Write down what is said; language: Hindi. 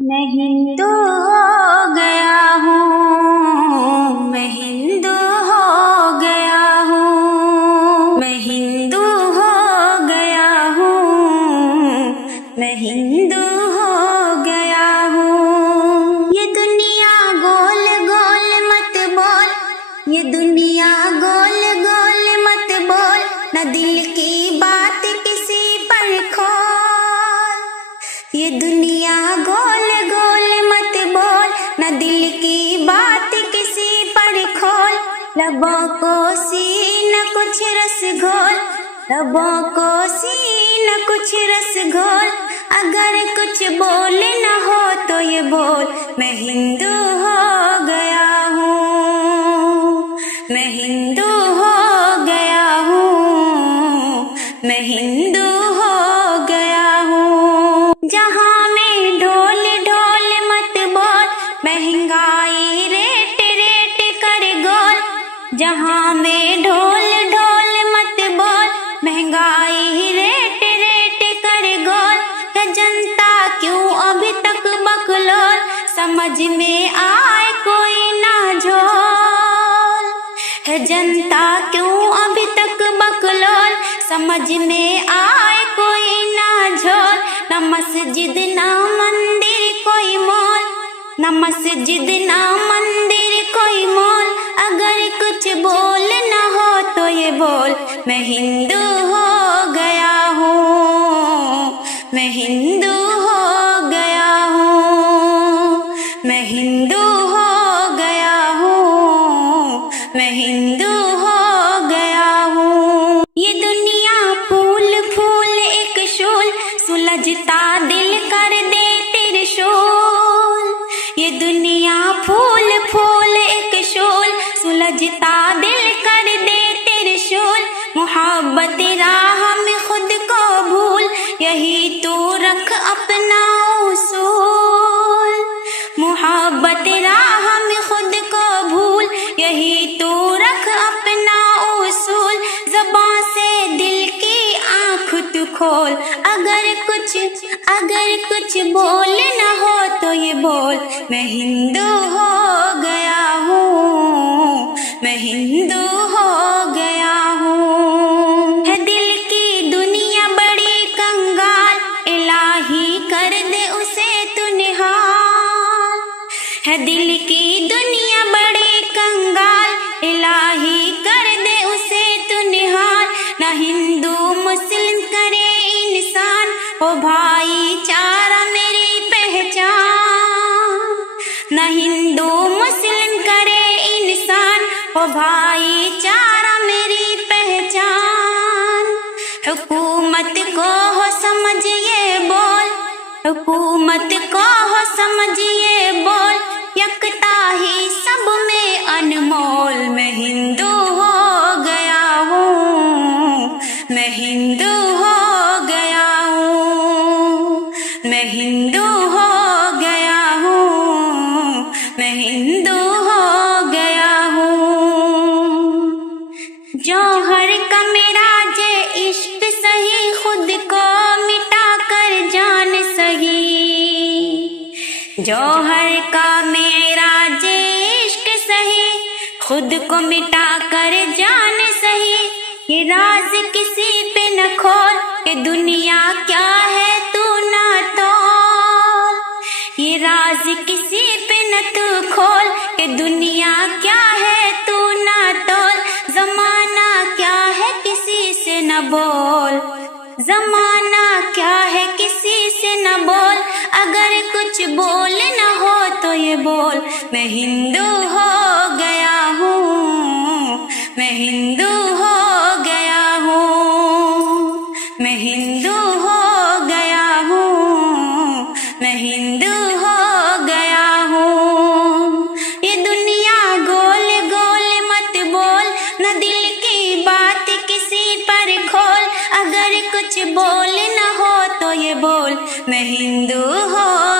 मैं हिंदू हो गया हूँ, मैं हिंदू हो गया हूँ, मैं हिंदू हो गया हूँ, मैं हिंदू हो गया हूँ। ये दुनिया गोल गोल मत बोल, ये दुनिया गोल गोल मत बोल, न दिल की बात किसी पर खोल। ये दुनिया गोल गोल मत बोल, न दिल की बात किसी पर खोल। लबों को सी न कुछ रस घोल, लबों को सी न कुछ रस घोल। अगर कुछ बोलना हो तो ये बोल, मैं हिंदू हो गया हूँ, मैं हिंदू हो गया हूँ, मैं हिंदू हो गया हूँ। जहाँ में ढोल ढोल मत बोल, महंगाई रेट रेट कर गोल। जहाँ में ढोल ढोल मत बोल, महंगाई रेट रेट कर गोल। है जनता क्यों अभी तक बकलोल, समझ में आए कोई ना झोल। है जनता क्यों अभी तक बकलोल, समझ में आए कोई ना झोल। न मस्जिद ना मंदिर कोई मोल, न मस्जिद ना मंदिर कोई मोल। अगर कुछ बोलना हो तो ये बोल, मैं हिंदू हो गया हूँ, मैं हिंदू हो गया हूँ, मैं हिंदू हो गया हूँ, मैं हिंदू हो गया हूँ। ये दुनिया फूल फूल एक शूल, सुलझता दिल कर दे त्रिशूल। ये दुनिया फूल फूल एक शूल, सुलझता दिल कर दे त्रिशूल। मोहब्बत राह में खुद को भूल, यही तू रख अपना उसूल। मोहब्बत राह में खुद को भूल, यही तू रख अपना उसूल। ज़बां से दिल की आँख तू खोल, अगर कुछ बोलना हो तो ये बोल, मैं हिंदू हो गया हूँ, मैं हिंदू हो गया हूँ। है दिल की दुनिया बड़ी कंगाल, इलाही कर दे उसे तू निहाल। है दिल की दुनिया बड़ी कंगाल, इलाही कर दे उसे तू निहाल। ना हिंदू मुस्लिम करे इंसान, ओ भाईचारा मेरी पहचान। ना हिंदू मुस्लिम करे इंसान, ओ भाईचारा मेरी पहचान। हुकूमत को हो समझिए बोल, हुकूमत को हो समझिए बोल। यकता ही सब में अनमोल, मैं हिंदू हो गया हूँ, मैं हिंदू हो गया हूँ, मैं हिंदू हो गया हूँ, मैं हिंदू हो गया हूँ। जौहर का मेरा जे इश्क सही, खुद को मिटा कर जान सही। जौहर का मेरा जे इश्क सही, खुद को मिटा कर जान सही। ये राज किसी पे न खोल, ये दुनिया क्या है तू ना तोल। ये राज किसी पे न तू खोल, ये दुनिया क्या है तू ना तोल। जमाना क्या है किसी से न बोल, जमाना क्या है किसी से न बोल। अगर कुछ बोलना हो तो ये बोल, मैं हिंदू हो गया हूँ, मैं हिंदू हो गया हूँ, मैं हिंदू हो गया हूँ, मैं हिंदू हो गया हूँ। ये दुनिया गोल गोल मत बोल, न दिल की बात किसी पर खोल। अगर कुछ बोलना हो तो ये बोल, मैं हिंदू हो